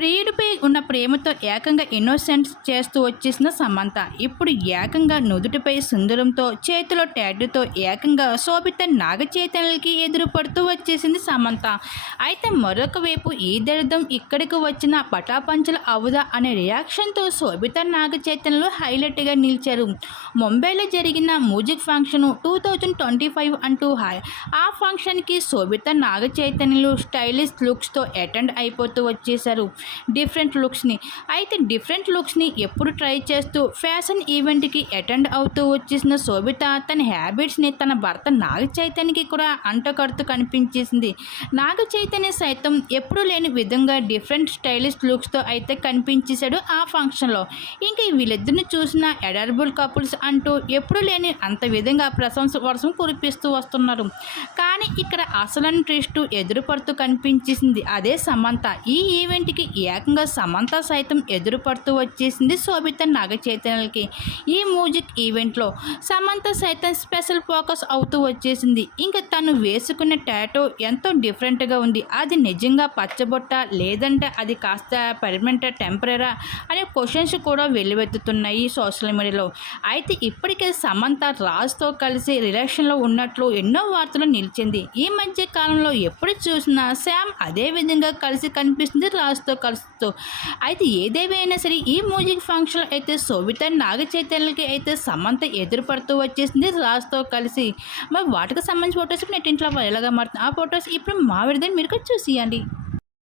ప్రియుడిపై ఉన్న ప్రేమతో ఏకంగా ఇన్నోసెంట్ చేస్తూ వచ్చేసిన సమంత ఇప్పుడు ఏకంగా నుదుటిపై సుందరంతో చేతిలో ట్యాడ్తో ఏకంగా శోభిత నాగ చైతన్యులకి ఎదురు పడుతూ వచ్చేసింది సమంత. అయితే మరొక వైపు ఈ దరిద్రం ఇక్కడికి వచ్చిన పటాపంచలు అవుదా అనే రియాక్షన్తో శోభిత నాగ చైతన్యులు హైలైట్గా నిలిచారు. ముంబైలో జరిగిన music function two thousand twenty five అంటూ హై- ఆ ఫంక్షన్కి శోభిత నాగ చైతన్యులు స్టైలిష్ లుక్స్తో అటెండ్ అయిపోతూ వచ్చేసారు డిఫరెంట్ లుక్స్ని. అయితే డిఫరెంట్ లుక్స్ని ఎప్పుడు ట్రై చేస్తూ ఫ్యాషన్ ఈవెంట్కి అటెండ్ అవుతూ వచ్చేసిన శోభిత తన హ్యాబిట్స్ని తన భర్త నాగ చైతన్యకి కూడా అంటకడుతూ కనిపించేసింది. నాగ చైతన్య సైతం ఎప్పుడూ లేని విధంగా డిఫరెంట్ స్టైలిష్ లుక్స్తో అయితే కనిపించేశాడు ఆ ఫంక్షన్లో. ఇంకా వీళ్ళిద్దరిని చూసిన ఎడర్బుల్ కపుల్స్ అంటూ ఎప్పుడు లేని అంత విధంగా ప్రశంస వర్షం కురిపిస్తూ వస్తున్నారు. కానీ ఇక్కడ అసలైన ట్విస్ట్ ఎదురుపడుతూ కనిపించేసింది అదే సమంత. ఈ ఈవెంట్కి ఏకంగా సమంత సైతం ఎదురుపడుతూ వచ్చేసింది శోభిత నాగ చైతన్యలకి. ఈ మ్యూజిక్ ఈవెంట్లో సమంత సైతం స్పెషల్ ఫోకస్ అవుతూ వచ్చేసింది. ఇంకా తను వేసుకున్న టాటో ఎంతో డిఫరెంట్గా ఉంది. అది నిజంగా పచ్చబొట్ట లేదంటే అది కాస్త పర్మనెంట్ టెంపరరా అనే క్వశ్చన్స్ కూడా వెల్లువెత్తుతున్నాయి సోషల్ మీడియాలో. అయితే ఇప్పటికే సమంత రాజ్తో కలిసి రిలేషన్లో ఉన్నట్లు ఎన్నో వార్తలు నిలిచింది. ఈ మధ్య కాలంలో ఎప్పుడు చూసినా శామ్ అదే విధంగా కలిసి కనిపిస్తుంది రాజ్తో కలుస్తూ. అయితే ఏదేమైనా సరే ఈ మ్యూజిక్ ఫంక్షన్ అయితే సోవిత నాగ చైతన్యకి అయితే సమంత ఎదురుపడుతూ వచ్చేసింది రాజ్తో కలిసి. మరి వాటికి సంబంధించిన ఫొటోస్ నెట్టింట్లో ఎలాగ మారుతుంది ఆ ఫొటోస్ ఇప్పుడు మా విడదని మీరు కూడా చూసియండి.